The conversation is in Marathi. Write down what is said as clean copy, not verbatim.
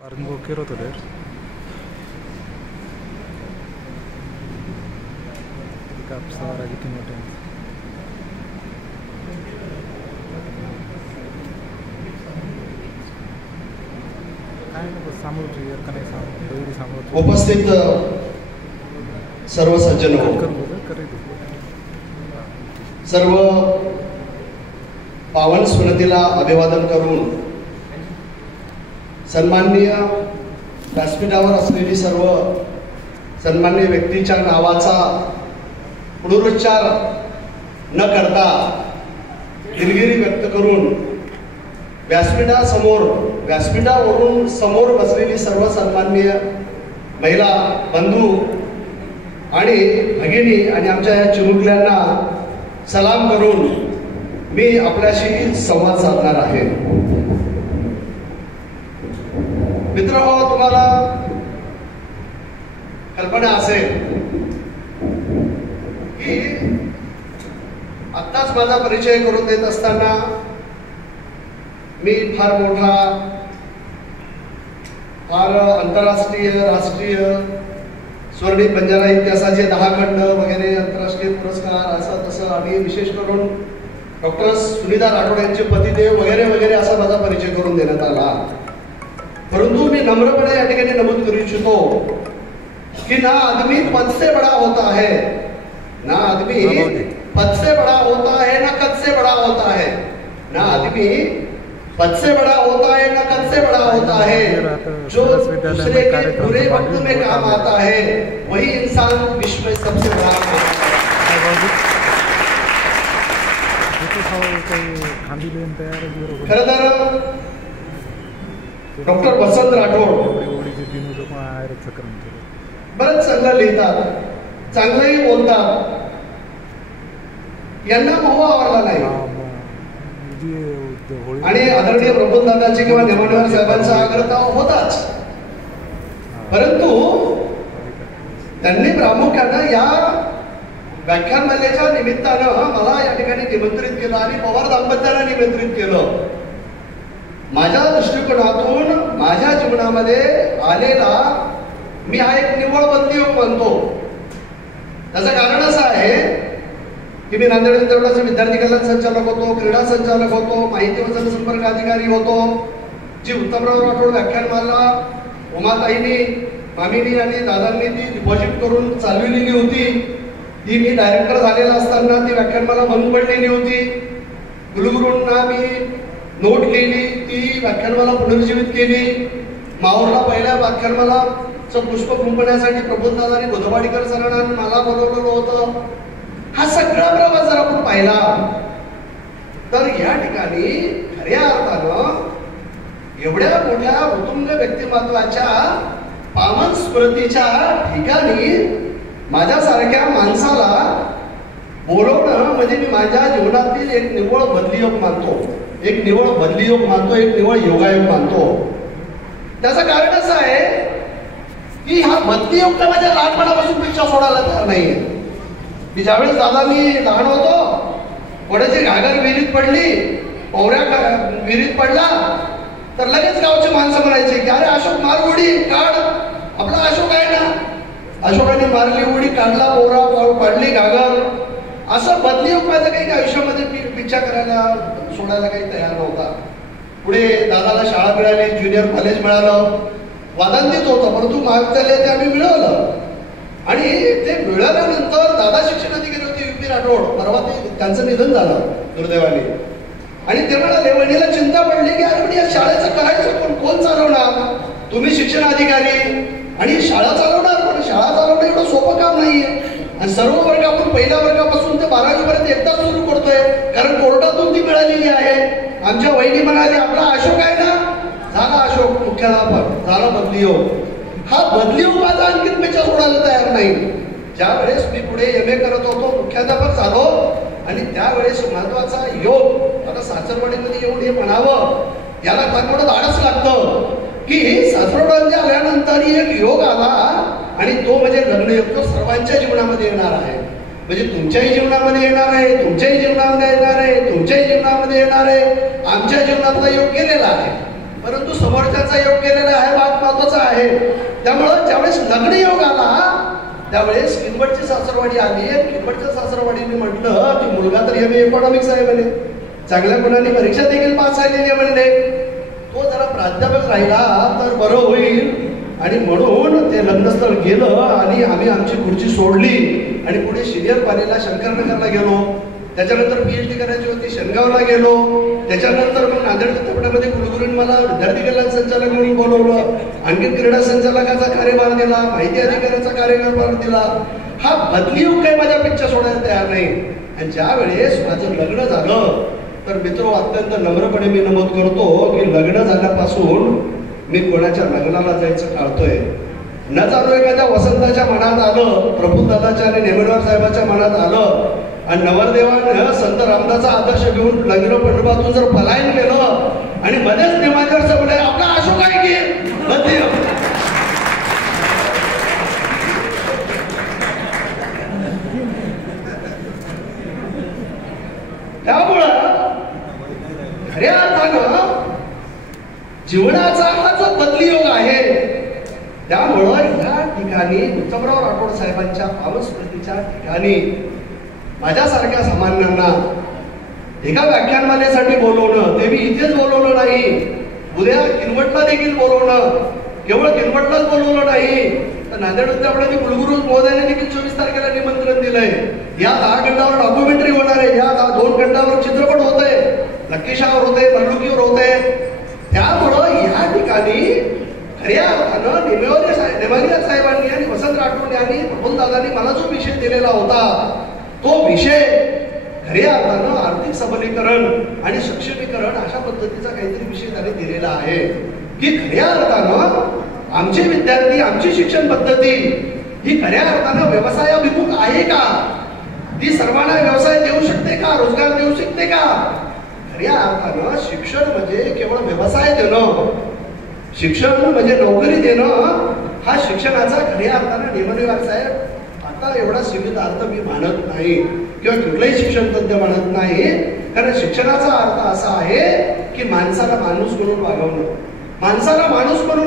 Arngo quiero toler. कापसावर आली की मोठे काय नको सामोरची का नाही सामोर उपस्थित सर्व सज्जन सर्व पावन स्मृतीला अभिवादन करून सन्माननीय व्यासपीठावर असलेली सर्व सन्माननीय व्यक्तीच्या नावाचा पुनरुच्चार न करता दिलगिरी व्यक्त करून व्यासपीठावरून समोर बसलेली सर्व सन्माननीय महिला बंधू आणि भगिनी आणि आमच्या या चिमुकल्यांना सलाम करून मी आपल्याशी संवाद साधणार आहे. मित्रहो, तुम्हाला कल्पना असेल की आत्ताच माझा परिचय करून देत असताना मी फार मोठा फार आंतरराष्ट्रीय राष्ट्रीय स्वर्णिम बंजारा इतिहासाचे 10 खंड वगैरे आंतरराष्ट्रीय पुरस्कार असं तसं आणि विशेष करून डॉक्टर सुनीता राठोड यांचे पतिदेव वगैरे वगैरे असा माझा परिचय करून देण्यात आला. परंतु मी नम्रपणे या ठिकाणी नमूद करू इच्छितो कि ना आदमी पद से बड़ा होता है, ना आदमी पद से बड़ा होता है, ना कद से बड़ा होता है, ना आदमी पद से बड़ा होता है, ना कद से बड़ा होता है. जो दूसरे के बुरे वक्त में काम आता है वही इंसान विश्व में सबसे बड़ा है. खरं तर डॉक्टर वसंत राठोड बरंच चांगलं लिहितात, चांगलंही बोलतात. यांना मोह आवडला नाही आणि आदरणीय प्रबोधदादांची किंवा नेमाडेवार साहेबांचा आग्रह होताच. परंतु त्यांनी प्रामुख्यानं या व्याख्यानमालेच्या निमित्तानं मला या ठिकाणी निमंत्रित केलं आणि पवार दाम्पत्याला निमंत्रित केलं. माझ्या दृष्टिकोनातून माझ्या जीवनामध्ये आलेला मी हा एक निव्वळ बंदीयोग मानतो. त्याचं कारण असं आहे की मी नांदेड विद्यापीठाचे विद्यार्थी कल्याण संचालक होतो, क्रीडा संचालक होतो, माहिती व जनसंपर्क अधिकारी होतो. जी उत्तमराव राठोड व्याख्यानमाला उमाताईंनी, मामीनी आणि दादांनी ती डिपॉझिट करून चालविलेली होती, ती मी डायरेक्टर झालेला असताना ती व्याख्यानमाला बंद पडलेली होती. कुलगुरूंना मी नोट केली, ती व्याख्यानमाला पुनर्जीवित केली. माहूरला पहिल्या व्याख्यानमालाचं पुष्प कुंपण्यासाठी प्रबोधदादांनी गोदवाडीकर सरांना मला बोलवलेलं होतं. हा सगळा प्रवास जर आपण पाहिला तर या ठिकाणी खऱ्या अर्थानं एवढ्या मोठ्या उत्तुंग व्यक्तिमत्वाच्या पावन स्मृतीच्या ठिकाणी माझ्यासारख्या माणसाला बोलवणं म्हणजे मी माझ्या जीवनातील एक निव्वळ बदलीयोग मानतो, एक निव्वळ बदलीयोग मानतो, एक निव्वळ योगायोग मानतो. त्याचं कारण असं आहे की हा बदलीयोग तर माझ्या लहानपणापासून पिक्चर सोडायला तयार नाहीये. की ज्यावेळेस दादा मी लहान होतो, वड्याची घागर विहिरीत पडली, पवऱ्या विहिरीत पडला तर लगेच गावची माणसं म्हणायची की अरे अशोक मार उडी काढ, आपला अशोक आहे ना. अशोकाने मारली उडी, काढला पोरा, पडली घागर. असं बदलीयोग माझं काही आयुष्यामध्ये पिच्छा करायला सोडायला काही तयार नव्हता. पुढे दादाला शाळा मिळाली, ज्युनियर कॉलेज मिळालं, वादांतीत होतं परंतु महाविद्यालय ते आम्ही मिळवलं. आणि ते मिळाल्यानंतर दादा शिक्षण अधिकारी होते UP राठोड, परवा ते त्यांचं निधन झालं दुर्दैवाने. आणि ते म्हणाले, वहिनीला चिंता पडली की अरे या शाळेचं करायचं कोण चालवणार, तुम्ही शिक्षण अधिकारी आणि शाळा चालवणार, पण शाळा चालवणं एवढं सोपं काम नाहीये. आणि सर्व वर्ग आपण पहिल्या वर्गापासून ते 12वी पर्यंत एकदाच सुरू करतोय, कारण कोर्टातून ती मिळालेली आहे. आमच्या वहिनी म्हणाले आपला अशोक आहे ना, झाला अशोक मुख्याध्यापक, झाला बदलीयोग. हा बदलीयोग माझा आणखीन पेचा सोडायला तयार नाही. ज्या वेळेस मी पुढे MA करत होतो, मुख्याध्यापक झालो आणि त्यावेळेस महत्वाचा योग, आता सासरवाडीमध्ये येऊन हे म्हणावं याला थोडं धाडस लागतं की सासरवाडीमध्ये आल्यानंतर एक योग आला आणि तो म्हणजे लग्नयोग. तो सर्वांच्या जीवनामध्ये येणार आहे, म्हणजे तुमच्याही जीवनामध्ये येणार आहे, तुमच्याही जीवनामध्ये येणार आहे, तुमच्याही जीवनामध्ये येणार आहे. आमच्या जीवनातला योग गेलेला आहे, परंतु समोरच्याचा योग गेलेला आहे. महत्वाचं आहे. त्यामुळं ज्यावेळेस लग्न योग आला त्यावेळेस किनवटची सासरवाडी आली आणि किनवटच्या सासरवाडीने म्हटलं की मुलगा तर एम इकॉनॉमिक्स आहे म्हणे, चांगल्या गुणांनी परीक्षा देखील पास झालेली आहे म्हणले, तो जरा प्राध्यापक राहिला तर बरं होईल. आणि म्हणून ते लग्नस्थळ गेलं आणि आम्ही आमची खुर्ची सोडली आणि पुढे सिनियर कॉलेजला शंकरनगरला गेलो. त्याच्यानंतर PhD करायची होती, शेनगावला गेलो. त्याच्यानंतर मग नांदेड विद्यापीठामध्ये कुलगुरूंनी मला विद्यार्थी कल्याण संचालक म्हणून बोलवलं. आणखी क्रीडा संचालकाचा कार्यभार दिला, माहिती अधिकाऱ्याचा कार्यभार दिला. हा बदली योग काही माझ्या पिच्छा सोडायला तयार नाही. आणि ज्या वेळेस माझं लग्न झालं तर मित्र अत्यंत नम्रपणे मी नमूद करतो की लग्न झाल्यापासून मी कोणाच्या लग्नाला जायचं टाळतोय. न जाणू एखाद्या वसंताच्या मनात आलं, प्रफुल्लदादाच्या आणि नेमिडवार साहेबांच्या मनात आलं आणि नवरदेवानं संत रामदासचा आदर्श घेऊन लग्न मंडपातून जर पलायन केलं आणि मध्येच नेमादेवर साहेब आपला अशोक आहे की बदली. त्यामुळं खऱ्या अर्थानं जीवनाचा हा जो बदली योग आहे, त्यामुळं या ठिकाणी उत्तमराव राठोड साहेबांच्या पावस्मृतीच्या ठिकाणी माझ्यासारख्या सामान्यांना एका व्याख्यानमालेसाठी बोलवणं, ते मी इथेच बोलवलं नाही, उद्या किनवटला देखील बोलवणं, केवळ किनवटलाच बोलवलं नाही तर नांदेड विद्यापीठाचे कुलगुरू महोदयाने देखील 24 तारखेला निमंत्रण दिलंय. या 10 खंडावर डॉक्युमेंटरी होणार आहे, या 2 खंडावर चित्रपट होतंय, लक्कीशावर होते, मल्लुकीवर होते. त्यामुळं या ठिकाणी खऱ्या अर्थानं नेमागिरी साहेबांनी आणि वसंत राठोड यांनी प्रफुल्लदादांनी मला जो विषय दिलेला होता तो विषय खऱ्या अर्थानं आर्थिक सबलीकरण आणि सक्षमीकरण अशा पद्धतीचा काहीतरी विषय त्यांनी दिलेला आहे की खऱ्या अर्थानं आमचे विद्यार्थी, आमची शिक्षण पद्धती ही खऱ्या अर्थानं व्यवसायाभिमुख आहे का, ती सर्वांना व्यवसाय देऊ शकते का, रोजगार देऊ शकते का. खऱ्या अर्थानं शिक्षण म्हणजे केवळ व्यवसाय देणं, शिक्षण म्हणजे नोकरी देणं, हा शिक्षणाचा खऱ्या अर्थानं नेमणीवार साहेब आता एवढा सीमित अर्थ मी मानत नाही किंवा कुठलाही शिक्षण तज्ञ मानत नाही. कारण शिक्षणाचा अर्थ असा आहे की माणसाला माणूस म्हणून वागवणं, माणसाला माणूस म्हणून